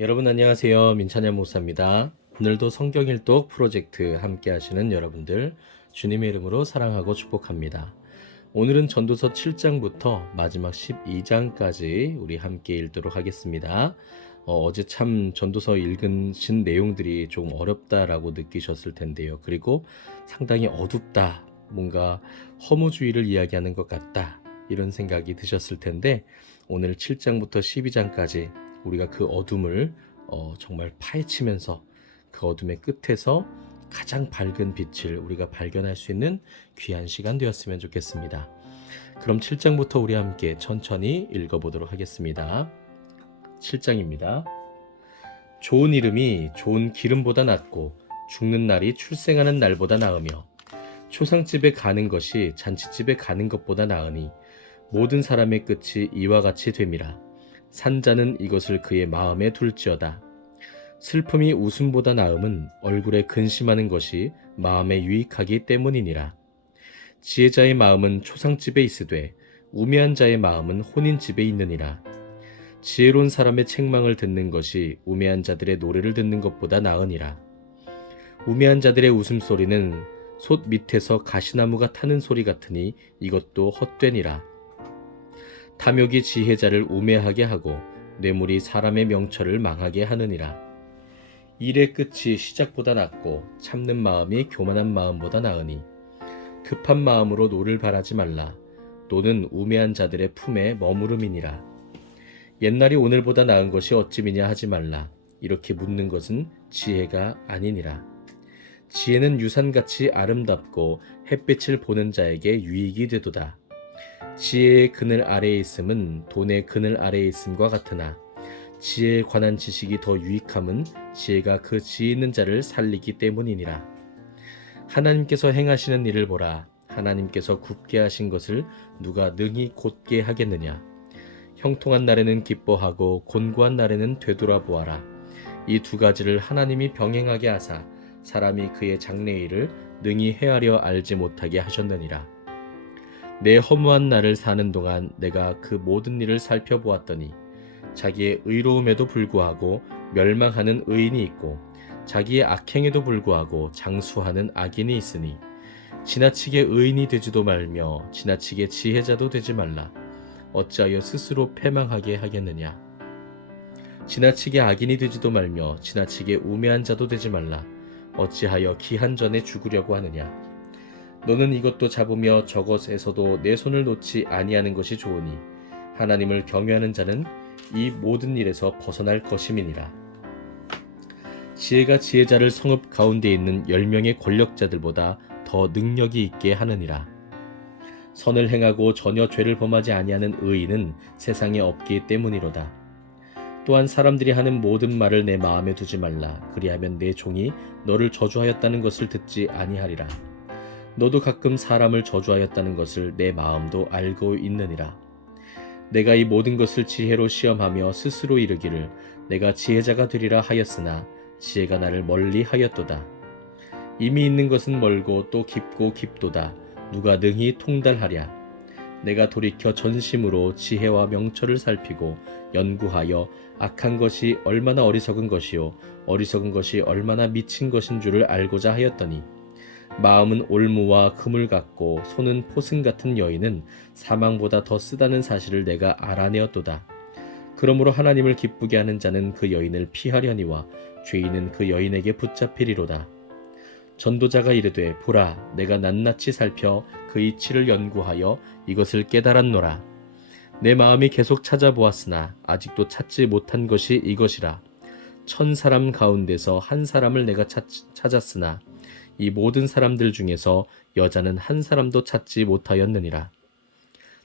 여러분 안녕하세요. 민찬현 목사입니다. 오늘도 성경일독 프로젝트 함께 하시는 여러분들 주님의 이름으로 사랑하고 축복합니다. 오늘은 전도서 7장부터 마지막 12장까지 우리 함께 읽도록 하겠습니다. 어제 참 전도서 읽으신 내용들이 조금 어렵다라고 느끼셨을 텐데요. 그리고 상당히 어둡다, 뭔가 허무주의를 이야기하는 것 같다, 이런 생각이 드셨을 텐데 오늘 7장부터 12장까지 우리가 그 어둠을 정말 파헤치면서 그 어둠의 끝에서 가장 밝은 빛을 우리가 발견할 수 있는 귀한 시간 되었으면 좋겠습니다. 그럼 7장부터 우리 함께 천천히 읽어보도록 하겠습니다. 7장입니다. 좋은 이름이 좋은 기름보다 낫고 죽는 날이 출생하는 날보다 나으며 초상집에 가는 것이 잔치집에 가는 것보다 나으니 모든 사람의 끝이 이와 같이 됨이라. 산자는 이것을 그의 마음에 둘지어다. 슬픔이 웃음보다 나음은 얼굴에 근심하는 것이 마음에 유익하기 때문이니라. 지혜자의 마음은 초상집에 있으되 우매한 자의 마음은 혼인집에 있느니라. 지혜로운 사람의 책망을 듣는 것이 우매한 자들의 노래를 듣는 것보다 나으니라. 우매한 자들의 웃음소리는 솥 밑에서 가시나무가 타는 소리 같으니 이것도 헛되니라. 탐욕이 지혜자를 우매하게 하고 뇌물이 사람의 명철을 망하게 하느니라. 일의 끝이 시작보다 낫고 참는 마음이 교만한 마음보다 나으니 급한 마음으로 노를 바라지 말라. 노는 우매한 자들의 품에 머무름이니라. 옛날이 오늘보다 나은 것이 어찌미냐 하지 말라. 이렇게 묻는 것은 지혜가 아니니라. 지혜는 유산같이 아름답고 햇빛을 보는 자에게 유익이 되도다. 지혜의 그늘 아래에 있음은 돈의 그늘 아래에 있음과 같으나 지혜에 관한 지식이 더 유익함은 지혜가 그 지혜 있는 자를 살리기 때문이니라. 하나님께서 행하시는 일을 보라. 하나님께서 굽게 하신 것을 누가 능히 곧게 하겠느냐. 형통한 날에는 기뻐하고 곤고한 날에는 되돌아보아라. 이 두 가지를 하나님이 병행하게 하사 사람이 그의 장래일을 능히 헤아려 알지 못하게 하셨느니라. 내 허무한 날을 사는 동안 내가 그 모든 일을 살펴보았더니 자기의 의로움에도 불구하고 멸망하는 의인이 있고 자기의 악행에도 불구하고 장수하는 악인이 있으니 지나치게 의인이 되지도 말며 지나치게 지혜자도 되지 말라. 어찌하여 스스로 패망하게 하겠느냐. 지나치게 악인이 되지도 말며 지나치게 우매한 자도 되지 말라. 어찌하여 기한 전에 죽으려고 하느냐. 너는 이것도 잡으며 저것에서도 내 손을 놓지 아니하는 것이 좋으니 하나님을 경외하는 자는 이 모든 일에서 벗어날 것임이니라. 지혜가 지혜자를 성읍 가운데 있는 10명의 권력자들보다 더 능력이 있게 하느니라. 선을 행하고 전혀 죄를 범하지 아니하는 의인은 세상에 없기 때문이로다. 또한 사람들이 하는 모든 말을 내 마음에 두지 말라. 그리하면 내 종이 너를 저주하였다는 것을 듣지 아니하리라. 너도 가끔 사람을 저주하였다는 것을 내 마음도 알고 있느니라. 내가 이 모든 것을 지혜로 시험하며 스스로 이르기를 내가 지혜자가 되리라 하였으나 지혜가 나를 멀리 하였도다. 이미 있는 것은 멀고 또 깊고 깊도다. 누가 능히 통달하랴. 내가 돌이켜 전심으로 지혜와 명철을 살피고 연구하여 악한 것이 얼마나 어리석은 것이요 어리석은 것이 얼마나 미친 것인 줄을 알고자 하였더니 마음은 올무와 그물 같고 손은 포승 같은 여인은 사망보다 더 쓰다는 사실을 내가 알아내었도다. 그러므로 하나님을 기쁘게 하는 자는 그 여인을 피하려니와 죄인은 그 여인에게 붙잡히리로다. 전도자가 이르되 보라, 내가 낱낱이 살펴 그 이치를 연구하여 이것을 깨달았노라. 내 마음이 계속 찾아보았으나 아직도 찾지 못한 것이 이것이라. 1000사람 가운데서 한 사람을 내가 찾았으나 이 모든 사람들 중에서 여자는 한 사람도 찾지 못하였느니라.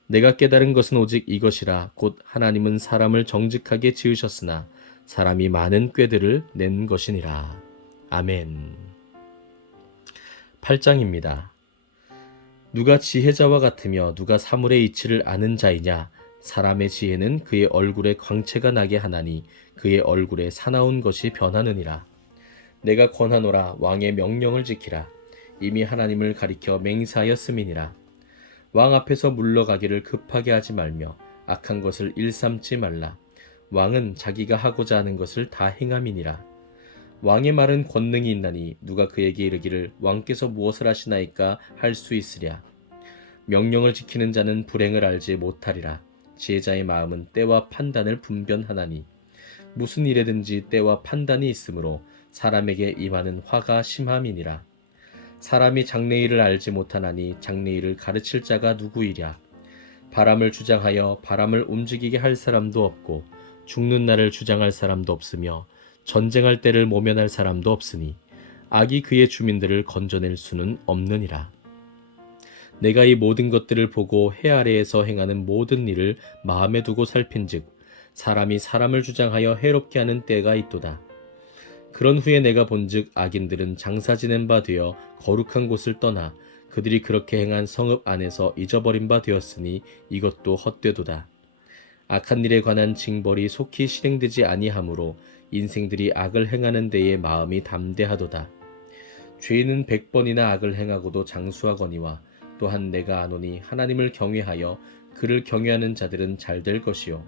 내가 깨달은 것은 오직 이것이라. 곧 하나님은 사람을 정직하게 지으셨으나 사람이 많은 꾀들을 낸 것이니라. 아멘. 8장입니다. 누가 지혜자와 같으며 누가 사물의 이치를 아는 자이냐. 사람의 지혜는 그의 얼굴에 광채가 나게 하나니 그의 얼굴에 사나운 것이 변하느니라. 내가 권하노라. 왕의 명령을 지키라. 이미 하나님을 가리켜 맹세하였음이니라. 왕 앞에서 물러가기를 급하게 하지 말며 악한 것을 일삼지 말라. 왕은 자기가 하고자 하는 것을 다 행함이니라. 왕의 말은 권능이 있나니 누가 그에게 이르기를 왕께서 무엇을 하시나이까 할 수 있으랴. 명령을 지키는 자는 불행을 알지 못하리라. 지혜자의 마음은 때와 판단을 분별하나니 무슨 일에든지 때와 판단이 있으므로 사람에게 임하는 화가 심함이니라. 사람이 장래일을 알지 못하나니 장래일을 가르칠 자가 누구이랴. 바람을 주장하여 바람을 움직이게 할 사람도 없고 죽는 날을 주장할 사람도 없으며 전쟁할 때를 모면할 사람도 없으니 악이 그의 주민들을 건져낼 수는 없느니라. 내가 이 모든 것들을 보고 해 아래에서 행하는 모든 일을 마음에 두고 살핀즉 사람이 사람을 주장하여 해롭게 하는 때가 있도다. 그런 후에 내가 본즉 악인들은 장사 지낸 바 되어 거룩한 곳을 떠나 그들이 그렇게 행한 성읍 안에서 잊어버린 바 되었으니 이것도 헛되도다. 악한 일에 관한 징벌이 속히 실행되지 아니하므로 인생들이 악을 행하는 데에 마음이 담대하도다. 죄인은 100번이나 악을 행하고도 장수하거니와 또한 내가 아노니 하나님을 경외하여 그를 경외하는 자들은 잘 될 것이요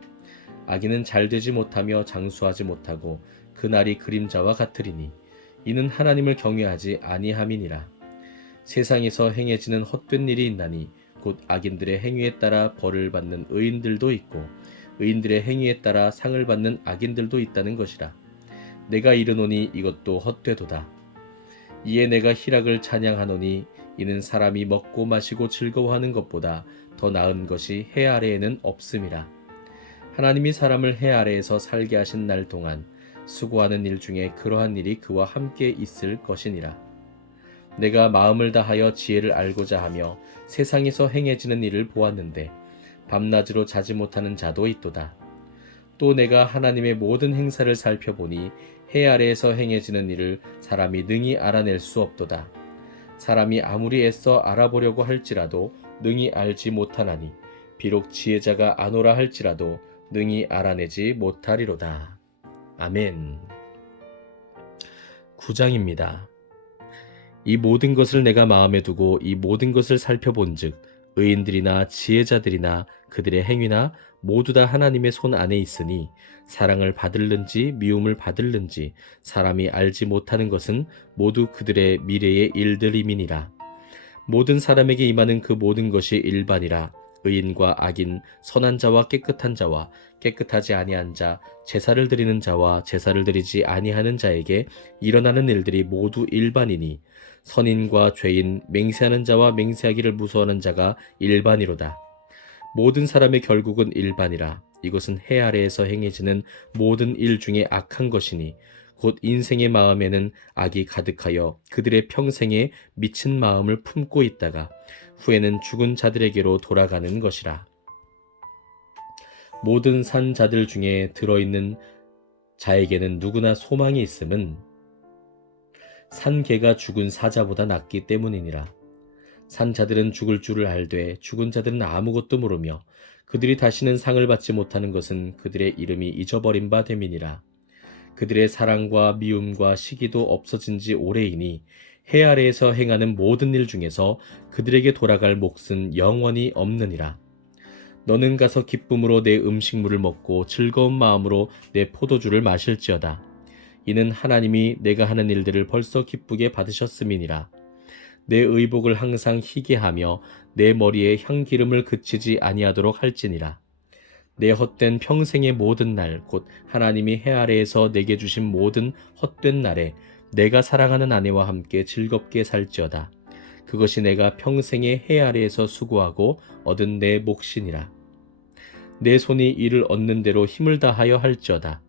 악인은 잘 되지 못하며 장수하지 못하고 그날이 그림자와 같으리니 이는 하나님을 경외하지 아니함이니라. 세상에서 행해지는 헛된 일이 있나니 곧 악인들의 행위에 따라 벌을 받는 의인들도 있고 의인들의 행위에 따라 상을 받는 악인들도 있다는 것이라. 내가 이르노니 이것도 헛되도다. 이에 내가 희락을 찬양하노니 이는 사람이 먹고 마시고 즐거워하는 것보다 더 나은 것이 해 아래에는 없음이라. 하나님이 사람을 해 아래에서 살게 하신 날 동안 수고하는 일 중에 그러한 일이 그와 함께 있을 것이니라. 내가 마음을 다하여 지혜를 알고자 하며 세상에서 행해지는 일을 보았는데 밤낮으로 자지 못하는 자도 있도다. 또 내가 하나님의 모든 행사를 살펴보니 해 아래에서 행해지는 일을 사람이 능히 알아낼 수 없도다. 사람이 아무리 애써 알아보려고 할지라도 능히 알지 못하나니 비록 지혜자가 아노라 할지라도 능히 알아내지 못하리로다. 아멘. 9장입니다. 이 모든 것을 내가 마음에 두고 이 모든 것을 살펴본즉 의인들이나 지혜자들이나 그들의 행위나 모두 다 하나님의 손 안에 있으니 사랑을 받을는지 미움을 받을는지 사람이 알지 못하는 것은 모두 그들의 미래의 일들임이니라. 모든 사람에게 임하는 그 모든 것이 일반이라. 의인과 악인, 선한 자와 깨끗한 자와 깨끗하지 아니한 자, 제사를 드리는 자와 제사를 드리지 아니하는 자에게 일어나는 일들이 모두 일반이니 선인과 죄인, 맹세하는 자와 맹세하기를 무서워하는 자가 일반이로다. 모든 사람의 결국은 일반이라. 이것은 해 아래에서 행해지는 모든 일 중에 악한 것이니 곧 인생의 마음에는 악이 가득하여 그들의 평생에 미친 마음을 품고 있다가 후에는 죽은 자들에게로 돌아가는 것이라. 모든 산 자들 중에 들어있는 자에게는 누구나 소망이 있음은 산 개가 죽은 사자보다 낫기 때문이니라. 산 자들은 죽을 줄을 알되 죽은 자들은 아무것도 모르며 그들이 다시는 상을 받지 못하는 것은 그들의 이름이 잊어버린 바 됨이니라. 그들의 사랑과 미움과 시기도 없어진 지 오래이니 해 아래에서 행하는 모든 일 중에서 그들에게 돌아갈 몫은 영원히 없느니라. 너는 가서 기쁨으로 내 음식물을 먹고 즐거운 마음으로 내 포도주를 마실지어다. 이는 하나님이 내가 하는 일들을 벌써 기쁘게 받으셨음이니라. 내 의복을 항상 희게 하며 내 머리에 향기름을 그치지 아니하도록 할지니라. 내 헛된 평생의 모든 날 곧 하나님이 해 아래에서 내게 주신 모든 헛된 날에 내가 사랑하는 아내와 함께 즐겁게 살지어다. 그것이 내가 평생의 해 아래에서 수고하고 얻은 내 몫이니라. 내 손이 이를 얻는 대로 힘을 다하여 할지어다.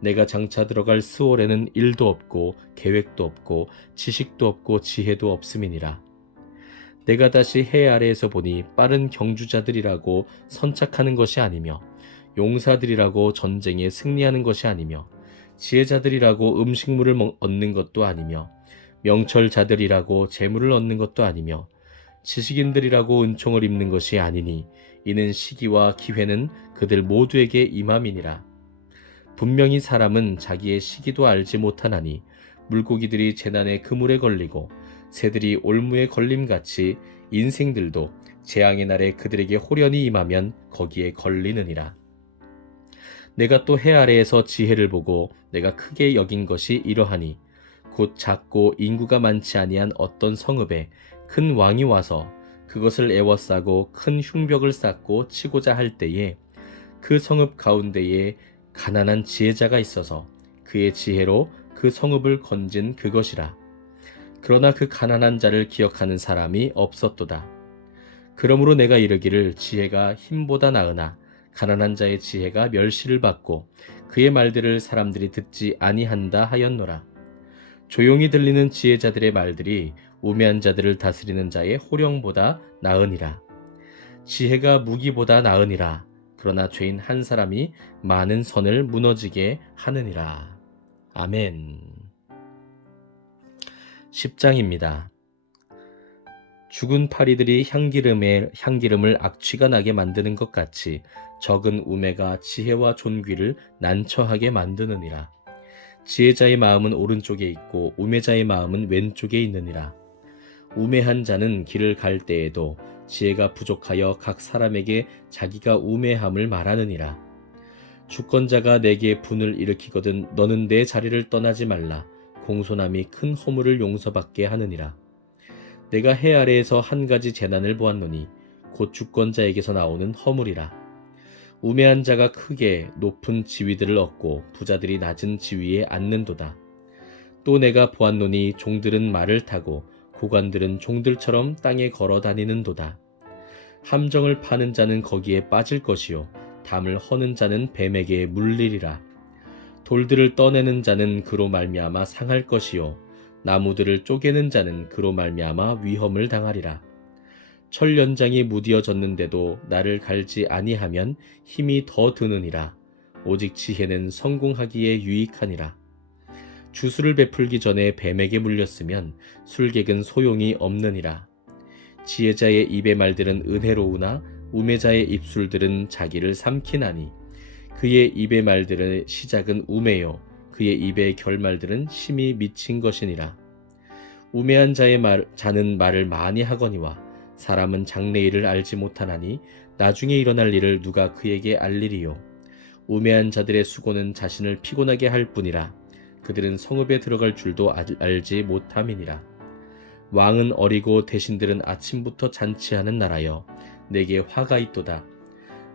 내가 장차 들어갈 스월에는 일도 없고 계획도 없고 지식도 없고 지혜도 없음이니라. 내가 다시 해 아래에서 보니 빠른 경주자들이라고 선착하는 것이 아니며 용사들이라고 전쟁에 승리하는 것이 아니며 지혜자들이라고 음식물을 얻는 것도 아니며 명철자들이라고 재물을 얻는 것도 아니며 지식인들이라고 은총을 입는 것이 아니니 이는 시기와 기회는 그들 모두에게 임함이니라. 분명히 사람은 자기의 시기도 알지 못하나니 물고기들이 재난의 그물에 걸리고 새들이 올무에 걸림같이 인생들도 재앙의 날에 그들에게 호련히 임하면 거기에 걸리느니라. 내가 또 해 아래에서 지혜를 보고 내가 크게 여긴 것이 이러하니 곧 작고 인구가 많지 아니한 어떤 성읍에 큰 왕이 와서 그것을 에워싸고 큰 흉벽을 쌓고 치고자 할 때에 그 성읍 가운데에 가난한 지혜자가 있어서 그의 지혜로 그 성읍을 건진 그것이라. 그러나 그 가난한 자를 기억하는 사람이 없었도다. 그러므로 내가 이르기를 지혜가 힘보다 나으나 가난한 자의 지혜가 멸시를 받고 그의 말들을 사람들이 듣지 아니한다 하였노라. 조용히 들리는 지혜자들의 말들이 우매한 자들을 다스리는 자의 호령보다 나으니라. 지혜가 무기보다 나으니라. 그러나 죄인 한 사람이 많은 선을 무너지게 하느니라. 아멘. 10장입니다. 죽은 파리들이 향기름을 악취가 나게 만드는 것 같이 적은 우매가 지혜와 존귀를 난처하게 만드느니라. 지혜자의 마음은 오른쪽에 있고 우매자의 마음은 왼쪽에 있느니라. 우매한 자는 길을 갈 때에도 지혜가 부족하여 각 사람에게 자기가 우매함을 말하느니라. 주권자가 내게 분을 일으키거든 너는 내 자리를 떠나지 말라. 공손함이 큰 허물을 용서받게 하느니라. 내가 해 아래에서 한 가지 재난을 보았노니 곧 주권자에게서 나오는 허물이라. 우매한 자가 크게 높은 지위들을 얻고 부자들이 낮은 지위에 앉는도다. 또 내가 보았노니 종들은 말을 타고 고관들은 종들처럼 땅에 걸어 다니는도다. 함정을 파는 자는 거기에 빠질 것이요 담을 허는 자는 뱀에게 물리리라. 돌들을 떠내는 자는 그로 말미암아 상할 것이요 나무들을 쪼개는 자는 그로 말미암아 위험을 당하리라. 철 연장이 무디어졌는데도 나를 갈지 아니하면 힘이 더 드느니라. 오직 지혜는 성공하기에 유익하니라. 주술을 베풀기 전에 뱀에게 물렸으면 술객은 소용이 없느니라. 지혜자의 입의 말들은 은혜로우나 우매자의 입술들은 자기를 삼키나니 그의 입의 말들의 시작은 우매요 그의 입의 결말들은 심히 미친 것이니라. 우매한 자는 말을 많이 하거니와 사람은 장래일을 알지 못하나니 나중에 일어날 일을 누가 그에게 알리리요. 우매한 자들의 수고는 자신을 피곤하게 할 뿐이라. 그들은 성읍에 들어갈 줄도 알지 못함이니라. 왕은 어리고 대신들은 아침부터 잔치하는 나라여 내게 화가 있도다.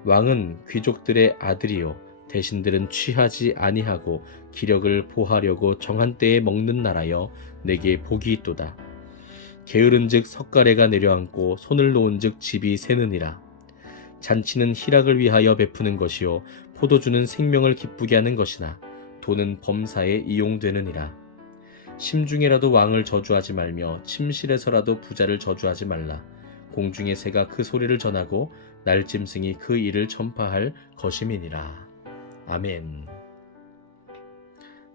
왕은 귀족들의 아들이요 대신들은 취하지 아니하고 기력을 보하려고 정한 때에 먹는 나라여 내게 복이 있도다. 게으른즉 석가래가 내려앉고 손을 놓은즉 집이 새느니라. 잔치는 희락을 위하여 베푸는 것이요 포도주는 생명을 기쁘게 하는 것이나 돈은 범사에 이용되느니라. 심중에라도 왕을 저주하지 말며 침실에서라도 부자를 저주하지 말라. 공중의 새가 그 소리를 전하고 날짐승이 그 일을 전파할 것임이니라. 아멘.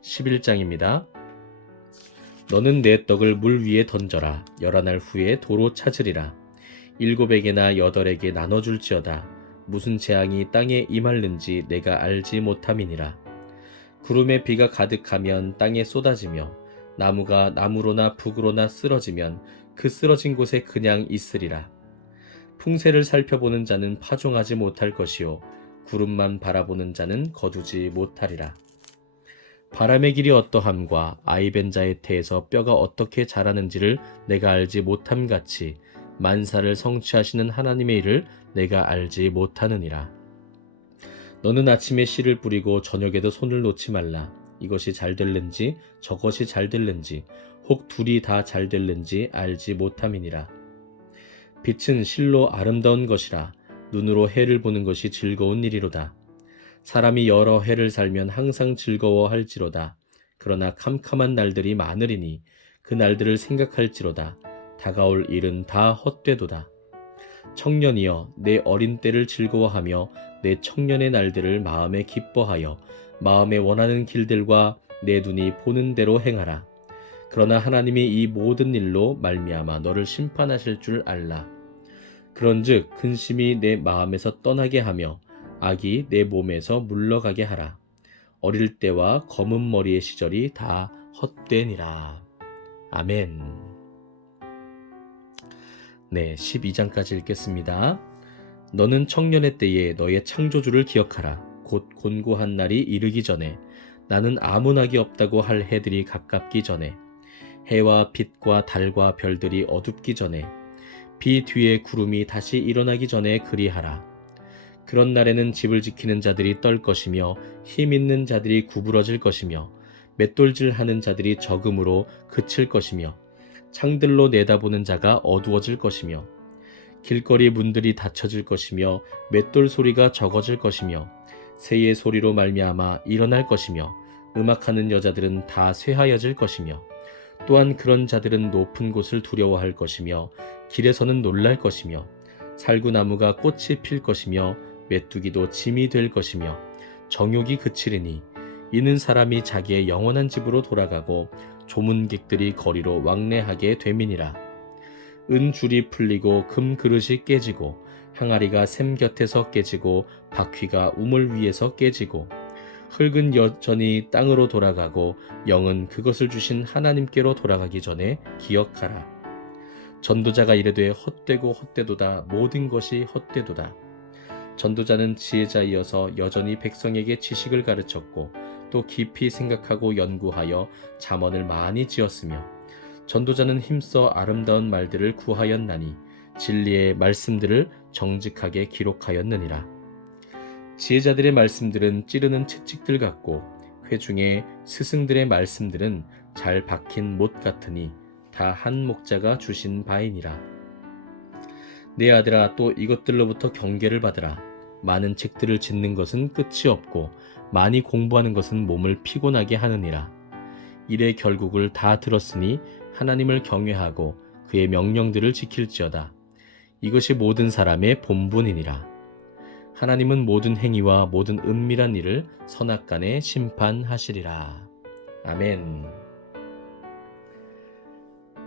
11장입니다. 너는 내 떡을 물 위에 던져라. 11날 후에 도로 찾으리라. 7에게나 8에게 나눠줄지어다. 무슨 재앙이 땅에 임할는지 내가 알지 못함이니라. 구름에 비가 가득하면 땅에 쏟아지며 나무가 나무로나 북으로나 쓰러지면 그 쓰러진 곳에 그냥 있으리라. 풍세를 살펴보는 자는 파종하지 못할 것이요 구름만 바라보는 자는 거두지 못하리라. 바람의 길이 어떠함과 아이벤 자의 태에서 뼈가 어떻게 자라는지를 내가 알지 못함같이 만사를 성취하시는 하나님의 일을 내가 알지 못하느니라. 너는 아침에 씨를 뿌리고 저녁에도 손을 놓지 말라. 이것이 잘 될는지 저것이 잘 될는지 혹 둘이 다 잘 될는지 알지 못함이니라. 빛은 실로 아름다운 것이라. 눈으로 해를 보는 것이 즐거운 일이로다. 사람이 여러 해를 살면 항상 즐거워할지로다. 그러나 캄캄한 날들이 많으리니 그 날들을 생각할지로다. 다가올 일은 다 헛되도다. 청년이여 내 어린 때를 즐거워하며 내 청년의 날들을 마음에 기뻐하여 마음에 원하는 길들과 내 눈이 보는 대로 행하라. 그러나 하나님이 이 모든 일로 말미암아 너를 심판하실 줄 알라. 그런즉 근심이 내 마음에서 떠나게 하며 악이 내 몸에서 물러가게 하라. 어릴 때와 검은 머리의 시절이 다 헛되니라. 아멘. 네, 12장까지 읽겠습니다. 너는 청년의 때에 너의 창조주를 기억하라. 곧 곤고한 날이 이르기 전에 나는 아무 낙이 없다고 할 해들이 가깝기 전에 해와 빛과 달과 별들이 어둡기 전에 비 뒤에 구름이 다시 일어나기 전에 그리하라. 그런 날에는 집을 지키는 자들이 떨 것이며 힘 있는 자들이 구부러질 것이며 맷돌질하는 자들이 적음으로 그칠 것이며 창들로 내다보는 자가 어두워질 것이며 길거리 문들이 닫혀질 것이며 맷돌 소리가 적어질 것이며 새의 소리로 말미암아 일어날 것이며 음악하는 여자들은 다 쇠하여질 것이며 또한 그런 자들은 높은 곳을 두려워할 것이며 길에서는 놀랄 것이며 살구나무가 꽃이 필 것이며 메뚜기도 짐이 될 것이며 정욕이 그치리니 이는 사람이 자기의 영원한 집으로 돌아가고 조문객들이 거리로 왕래하게 됨이니라. 은줄이 풀리고 금그릇이 깨지고 항아리가 샘 곁에서 깨지고 바퀴가 우물 위에서 깨지고 흙은 여전히 땅으로 돌아가고 영은 그것을 주신 하나님께로 돌아가기 전에 기억하라. 전도자가 이르되 헛되고 헛되도다. 모든 것이 헛되도다. 전도자는 지혜자이어서 여전히 백성에게 지식을 가르쳤고 또 깊이 생각하고 연구하여 잠언을 많이 지었으며 전도자는 힘써 아름다운 말들을 구하였나니 진리의 말씀들을 정직하게 기록하였느니라. 지혜자들의 말씀들은 찌르는 채찍들 같고 회중의 스승들의 말씀들은 잘 박힌 못 같으니 다 한 목자가 주신 바이니라. 내 아들아, 또 이것들로부터 경계를 받으라. 많은 책들을 짓는 것은 끝이 없고 많이 공부하는 것은 몸을 피곤하게 하느니라. 일의 결국을 다 들었으니 하나님을 경외하고 그의 명령들을 지킬지어다. 이것이 모든 사람의 본분이니라. 하나님은 모든 행위와 모든 은밀한 일을 선악간에 심판하시리라. 아멘.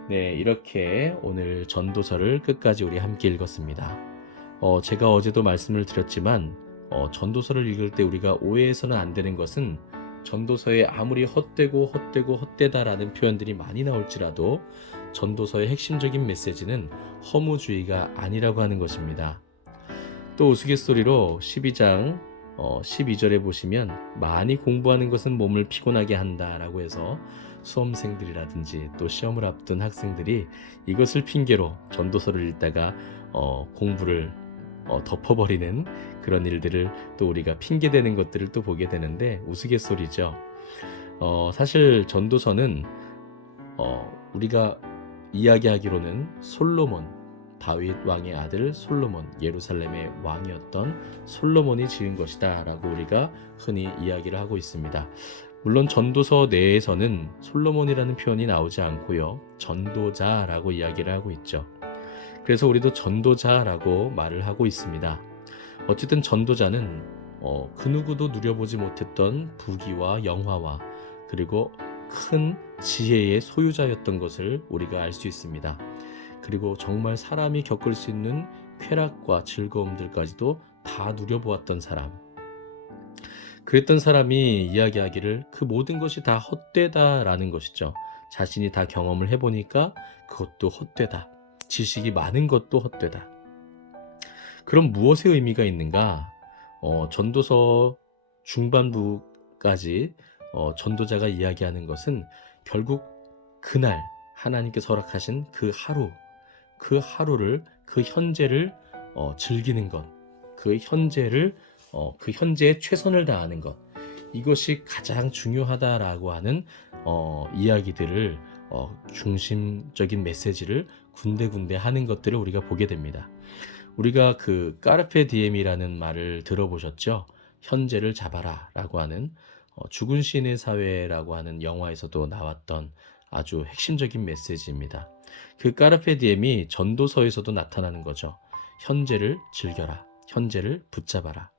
네, 이렇게 오늘 전도서를 끝까지 우리 함께 읽었습니다. 제가 어제도 말씀을 드렸지만 전도서를 읽을 때 우리가 오해해서는 안 되는 것은 전도서에 아무리 헛되다라는 표현들이 많이 나올지라도 전도서의 핵심적인 메시지는 허무주의가 아니라고 하는 것입니다. 또 우스갯소리로 12장 12절에 보시면 많이 공부하는 것은 몸을 피곤하게 한다라고 해서 수험생들이라든지 또 시험을 앞둔 학생들이 이것을 핑계로 전도서를 읽다가 공부를 덮어버리는 그런 일들을 또 우리가 핑계대는 것들을 또 보게 되는데 우스갯소리죠. 사실 전도서는 우리가 이야기하기로는 솔로몬, 다윗 왕의 아들 솔로몬, 예루살렘의 왕이었던 솔로몬이 지은 것이다 라고 우리가 흔히 이야기를 하고 있습니다. 물론 전도서 내에서는 솔로몬이라는 표현이 나오지 않고요, 전도자라고 이야기를 하고 있죠. 그래서 우리도 전도자라고 말을 하고 있습니다. 어쨌든 전도자는 그 누구도 누려보지 못했던 부귀와 영화와 그리고 큰 지혜의 소유자였던 것을 우리가 알 수 있습니다. 그리고 정말 사람이 겪을 수 있는 쾌락과 즐거움들까지도 다 누려보았던 사람. 그랬던 사람이 이야기하기를 그 모든 것이 다 헛되다라는 것이죠. 자신이 다 경험을 해보니까 그것도 헛되다. 지식이 많은 것도 헛되다. 그럼 무엇의 의미가 있는가? 전도서 중반부까지 전도자가 이야기하는 것은 결국 그날 하나님께서 허락하신 그 하루를 그 현재를 즐기는 것, 그 현재에 최선을 다하는 것, 이것이 가장 중요하다라고 하는 이야기들을 중심적인 메시지를 군데군데 하는 것들을 우리가 보게 됩니다. 우리가 그 까르페 디엠이라는 말을 들어보셨죠? 현재를 잡아라 라고 하는 죽은 시인의 사회라고 하는 영화에서도 나왔던 아주 핵심적인 메시지입니다. 그 까르페 디엠이 전도서에서도 나타나는 거죠. 현재를 즐겨라. 현재를 붙잡아라.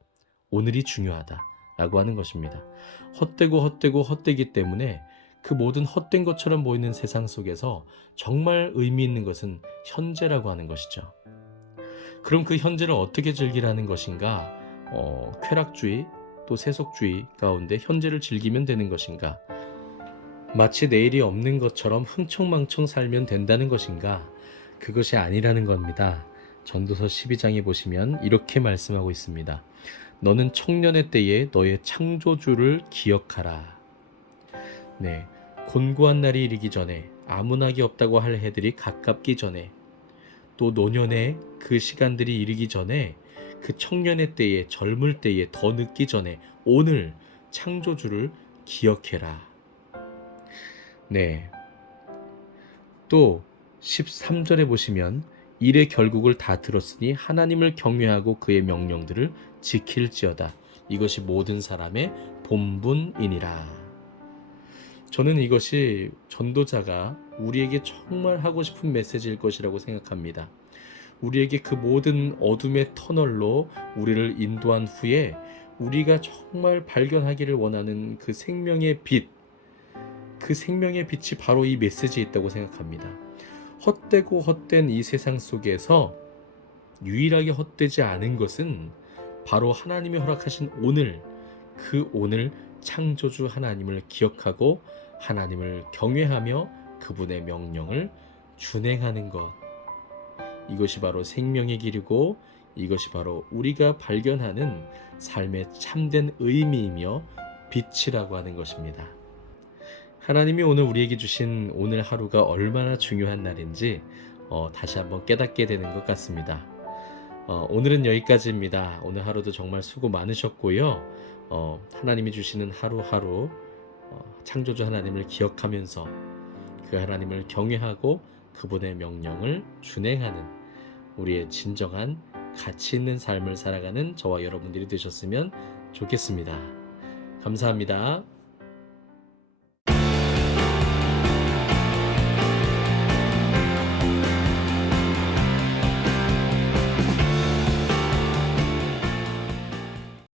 오늘이 중요하다 라고 하는 것입니다. 헛되기 때문에 그 모든 헛된 것처럼 보이는 세상 속에서 정말 의미 있는 것은 현재라고 하는 것이죠. 그럼 그 현재를 어떻게 즐기라는 것인가? 쾌락주의 또 세속주의 가운데 현재를 즐기면 되는 것인가? 마치 내일이 없는 것처럼 흥청망청 살면 된다는 것인가? 그것이 아니라는 겁니다. 전도서 12장에 보시면 이렇게 말씀하고 있습니다. 너는 청년의 때에 너의 창조주를 기억하라. 네, 곤고한 날이 이르기 전에, 아무나기 없다고 할 해들이 가깝기 전에, 또 노년의 그 시간들이 이르기 전에, 그 청년의 때에, 젊을 때에, 더 늦기 전에 오늘 창조주를 기억해라. 네, 또 13절에 보시면 일의 결국을 다 들었으니 하나님을 경외하고 그의 명령들을 지킬지어다. 이것이 모든 사람의 본분이니라. 저는 이것이 전도자가 우리에게 정말 하고 싶은 메시지일 것이라고 생각합니다. 우리에게 그 모든 어둠의 터널로 우리를 인도한 후에 우리가 정말 발견하기를 원하는 그 생명의 빛, 그 생명의 빛이 바로 이 메시지에 있다고 생각합니다. 헛되고 헛된 이 세상 속에서 유일하게 헛되지 않은 것은 바로 하나님이 허락하신 오늘, 그 오늘 창조주 하나님을 기억하고 하나님을 경외하며 그분의 명령을 준행하는 것. 이것이 바로 생명의 길이고 이것이 바로 우리가 발견하는 삶의 참된 의미이며 빛이라고 하는 것입니다. 하나님이 오늘 우리에게 주신 오늘 하루가 얼마나 중요한 날인지 다시 한번 깨닫게 되는 것 같습니다. 오늘은 여기까지입니다. 오늘 하루도 정말 수고 많으셨고요. 하나님이 주시는 하루하루 창조주 하나님을 기억하면서 그 하나님을 경외하고 그분의 명령을 준행하는 우리의 진정한 가치 있는 삶을 살아가는 저와 여러분들이 되셨으면 좋겠습니다. 감사합니다.